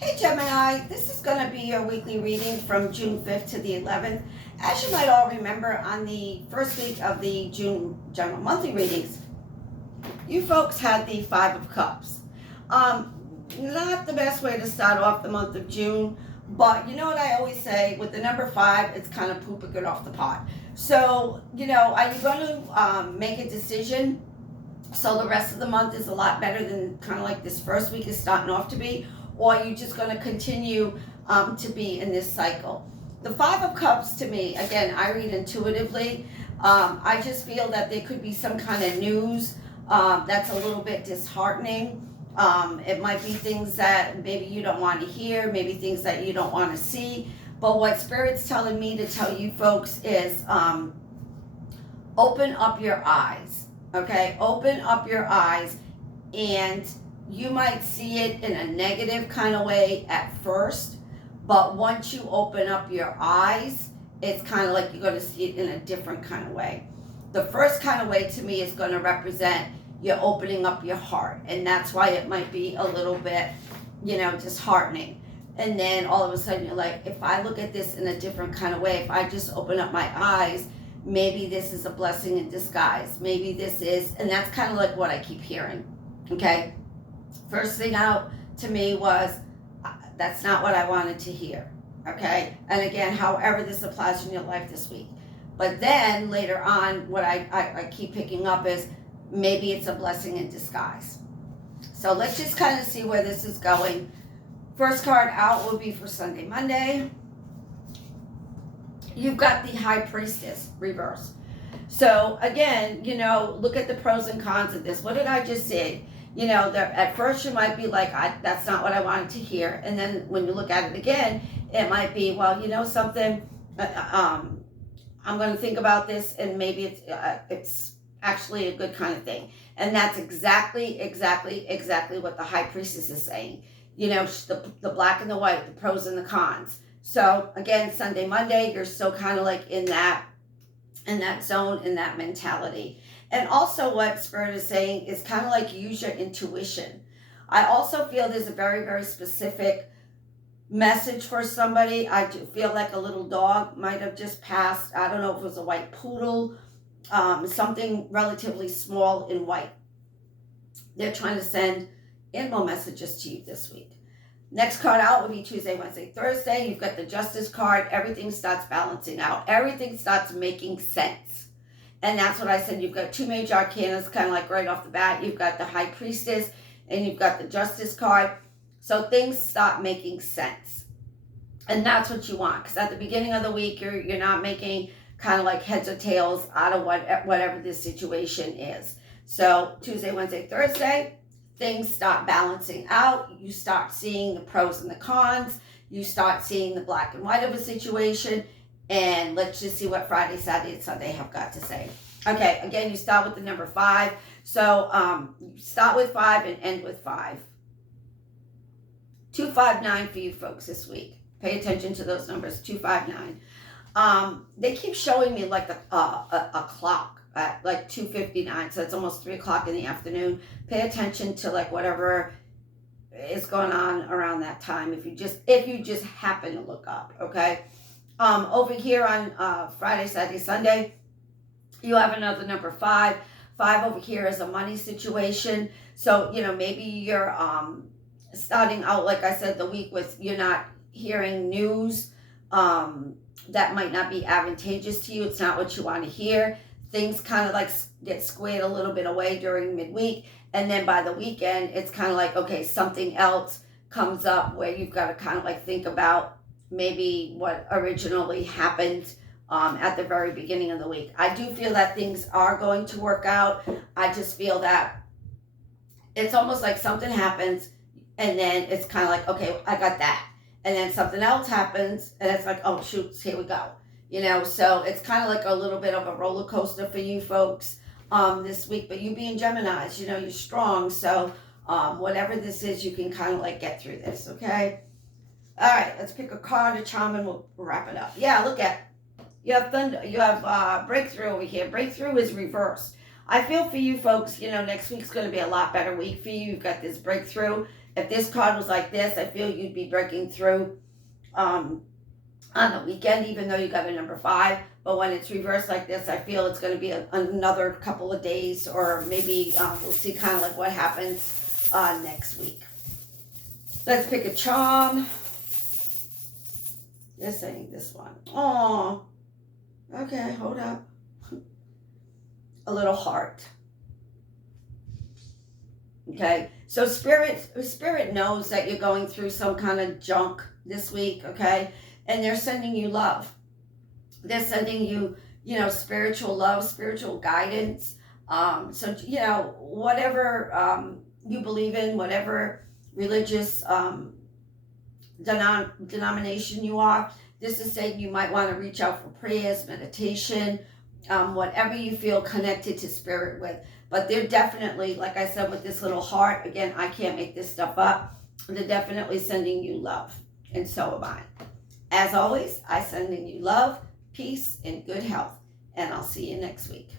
Hey Gemini, this is going to be your weekly reading from June 5th to the 11th. As you might all remember, on the first week of the June general monthly readings, you folks had the Five of Cups. Not the best way to start off the month of June, but you know what I always say, with the number 5, it's kind of pooping it off the pot. So, are you going to make a decision so the rest of the month is a lot better than kind of like this first week is starting off to be? Or are you just going to continue to be in this cycle? The Five of Cups, to me, again, I read intuitively. I just feel that there could be some kind of news that's a little bit disheartening. It might be things that maybe you don't want to hear, maybe things that you don't want to see. But what Spirit's telling me to tell you folks is open up your eyes, okay? Open up your eyes, and you might see it in a negative kind of way at first, but once you open up your eyes, it's kind of like you're going to see it in a different kind of way. The first kind of way to me is going to represent you're opening up your heart, and that's why it might be a little bit, disheartening. And then all of a sudden you're like, if I look at this in a different kind of way, if I just open up my eyes, maybe this is a blessing in disguise. Maybe this is, and that's kind of like what I keep hearing, okay? First thing out to me was, that's not what I wanted to hear, okay? And again, however this applies in your life this week. But then later on, what I keep picking up is, maybe it's a blessing in disguise. So let's just kind of see where this is going. First card out will be for Sunday, Monday. You've got the High Priestess reverse. So again, look at the pros and cons of this. What did I just say? At first you might be like, that's not what I wanted to hear. And then when you look at it again, it might be, well, something, I'm going to think about this, and maybe it's actually a good kind of thing. And that's exactly what the High Priestess is saying. The black and the white, the pros and the cons. So again, Sunday, Monday, you're still kind of like in that zone, in that mentality. And also what Spirit is saying is kind of like use your intuition. I also feel there's a very, very specific message for somebody. I do feel like a little dog might have just passed. I don't know if it was a white poodle, something relatively small in white. They're trying to send info messages to you this week. Next card out will be Tuesday, Wednesday, Thursday. You've got the Justice card. Everything starts balancing out. Everything starts making sense. And that's what I said. You've got two major arcanas kind of like right off the bat. You've got the High Priestess and you've got the Justice card. So things start making sense. And that's what you want. Because at the beginning of the week, you're not making kind of like heads or tails out of whatever this situation is. So Tuesday, Wednesday, Thursday, things start balancing out. You start seeing the pros and the cons. You start seeing the black and white of a situation. And let's just see what Friday, Saturday, and Sunday have got to say. Okay, again, you start with the number 5. So you start with 5 and end with 5. 259 for you folks this week. Pay attention to those numbers, 259. They keep showing me like a clock at like 2:59, so it's almost 3 o'clock in the afternoon. Pay attention to like whatever is going on around that time if you just happen to look up, okay? Over here on Friday, Saturday, Sunday, you have another number 5. 5 over here is a money situation. So, maybe you're starting out, like I said, the week with you're not hearing news that might not be advantageous to you. It's not what you want to hear. Things kind of like get squared a little bit away during midweek. And then by the weekend, it's kind of like, okay, something else comes up where you've got to kind of like think about maybe what originally happened at the very beginning of the week. I do feel that things are going to work out. I just feel that it's almost like something happens and then it's kind of like, okay, I got that. And then something else happens and it's like, oh, shoot, here we go. So it's kind of like a little bit of a roller coaster for you folks this week. But you being Geminis, you're strong. So whatever this is, you can kind of like get through this, okay? All right, let's pick a card, a charm, and we'll wrap it up. Yeah, look at, you have thunder, you have breakthrough over here. Breakthrough is reversed. I feel for you folks, next week's going to be a lot better week for you. You've got this breakthrough. If this card was like this, I feel you'd be breaking through on the weekend, even though you got a number 5. But when it's reversed like this, I feel it's going to be another couple of days, or maybe we'll see kind of like what happens next week. Let's pick a charm. This ain't this one. Oh, okay, hold up. A little heart. Okay, so spirit knows that you're going through some kind of junk this week, okay? And they're sending you love. They're sending you, spiritual love, spiritual guidance. So, whatever you believe in, whatever religious denomination you are, this is saying you might want to reach out for prayers, meditation, whatever you feel connected to spirit with. But they're definitely, like I said, with this little heart, again, I can't make this stuff up. They're definitely sending you love, and so am I. As always, I'm sending you love, peace, and good health, and I'll see you next week.